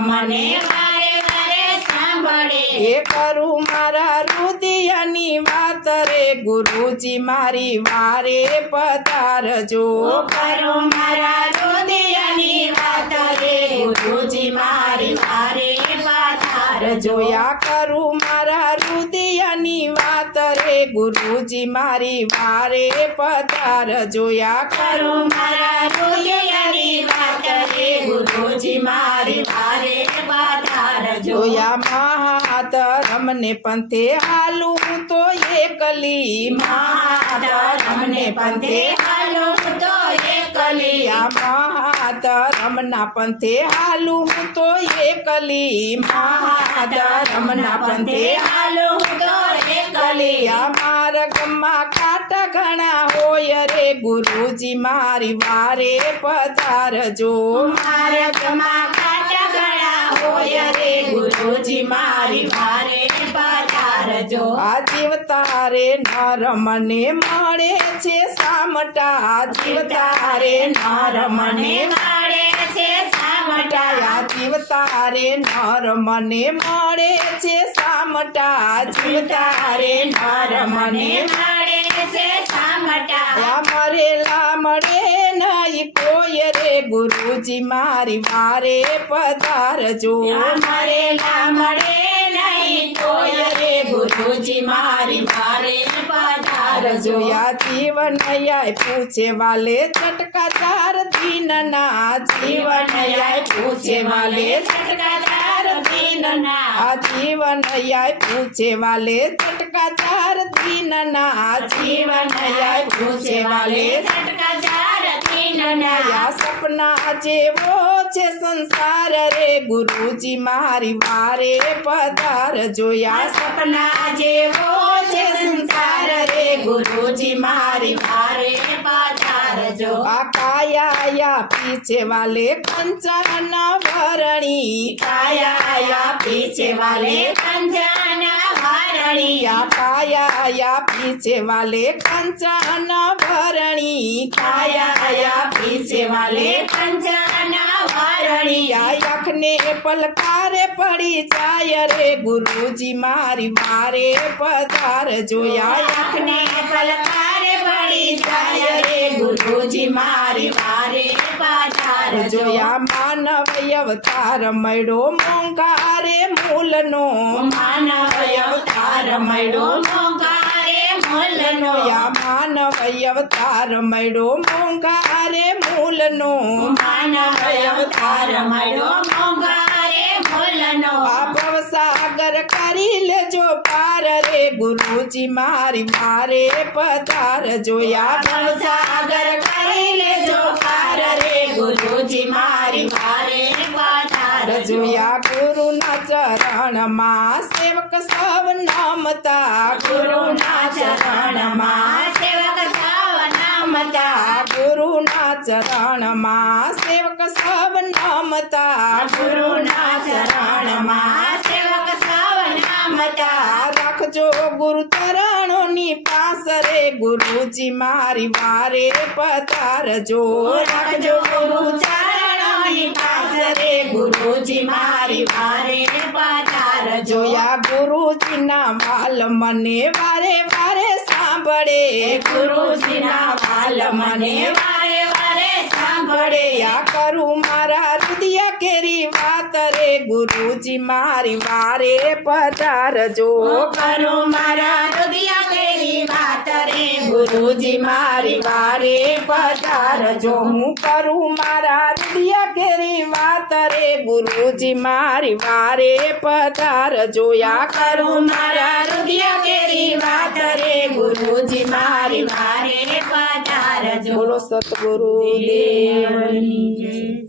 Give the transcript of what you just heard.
મને વારે વારે સાંભળે. એ કરું મારા રુદિયાની વાત રે ગુરુજી મારી વારે પધારજો. કરું મારા રુદિયાની વાત રે ગુરુજી મારી વારે પધારજો. જોયા ગુરુજી મારી વારે પધાર જોયા કરો. મારા રુદિયાની વાત રે ગુરુજી મારી વારે પધાર જોયા. મહાધરમને પંથે હાલું તો એકલી મહાધરમને પંથે હાલું તો એકલી કલિયા મહાધરમના પંથે હાલું તો એકલી મહાધરમના પંથે હાલું તો એકલી કલિયા માર્ગમાં કાટ ઘણા હોય રે ગુરુજી મારી વારે પધારજો માર્ગમાં કાંટા ઘણા હોય રે ગુરુજી મારી વારે પધારજો આ જીવ તારે નર મને મળે છે સામટા જીવ તારે નર મને મળે છે સામટા આ જીવ તારે નર મને મળે છે સામટા જીવ તારે નર મને મળે છે સામટા આ મરેલા મળે નહીં કોઈ રે ગુરુજી મારી વારે પધારજો મરેલા મળે નહીં કોઈ રે ગુરુજી મારી વારે પધારજો જોયા જીવન આય પૂછે વાલે ચટકા ચાર દિનના જીવન આય પૂછે વાલે છટકાદાર દિનના આ જીવન આય પૂછે વાલે ચટકા ચાર દિનના જીવન આય પૂછે વાલે છટકાદાર દિનના આ સપના જેવો છે સંસાર રે ગુરુજી મારી વારે પધાર જોયા સપના જેવો છે સંસાર રે ગુરુજી મારી વારે जो आका या पीछे वाले कंचन भरणी काया या पीछे वाले कंचन भरणी या काया या पीछे वाले कंचन भरणी काया या पीछे वाले कंचन भरणी यखने पलकार पड़ी जाय रे गुरुजी मारी मारे पधार जो या यखने पड़ी जाय रे ગુરુજી મારી વારે પધારજો જોયા માનવ અવતાર મળ્યો મોંઘારે મૂલનો. માનવ અવતાર મળ્યો મોંઘારે મૂલનો. યા માનવ અવતાર મળ્યો મોંઘારે મૂલનો. માનવ અવતાર મળ્યો મોંઘારે મૂલનો. આ ભવસાગર કરી લેજો પાર રે ગુરુજી મારી મારે પધાર જોયા ભવસાગર કરી લેજો પાર રે ગુરુજી મારી વારે પધારજો જોયા ગુરુના ચરણમાં સેવક સૌ નમતા ગુરુના ચરણમાં સેવક સૌ નામતા ગુરુના ચરણમાં સેવક સૌ નમતા ગુરુના નામતા રાખજો ગુરુ ચરણોની પાસ રે ગુરુજી મારી વારે પધારજો રાખજો ગુરુ ચરણોની પાસ રે ગુરુજી મારી વારે પધારજો જોયા ગુરુજીના વાલ મને વારે વારે સાંભળે ગુરુજીના વાલ મને વારે વારે સાંભળે યા કરું મારા રુદિયા કેરી વાત રે ગુરુજી મારી વારે પધારજો કરું મારા હૃદય કેરી વાત રે ગુરુજી મારી વારે પધારજો હું કરું મારા રુદિયા કેરી વાત રે ગુરુજી મારી વારે પધારજો યા કરું મારા હૃદય કેરી વાત રે ગુરુજી મારી વારે પધારજો બોલો સતગુરુ દેવની દેવની જય.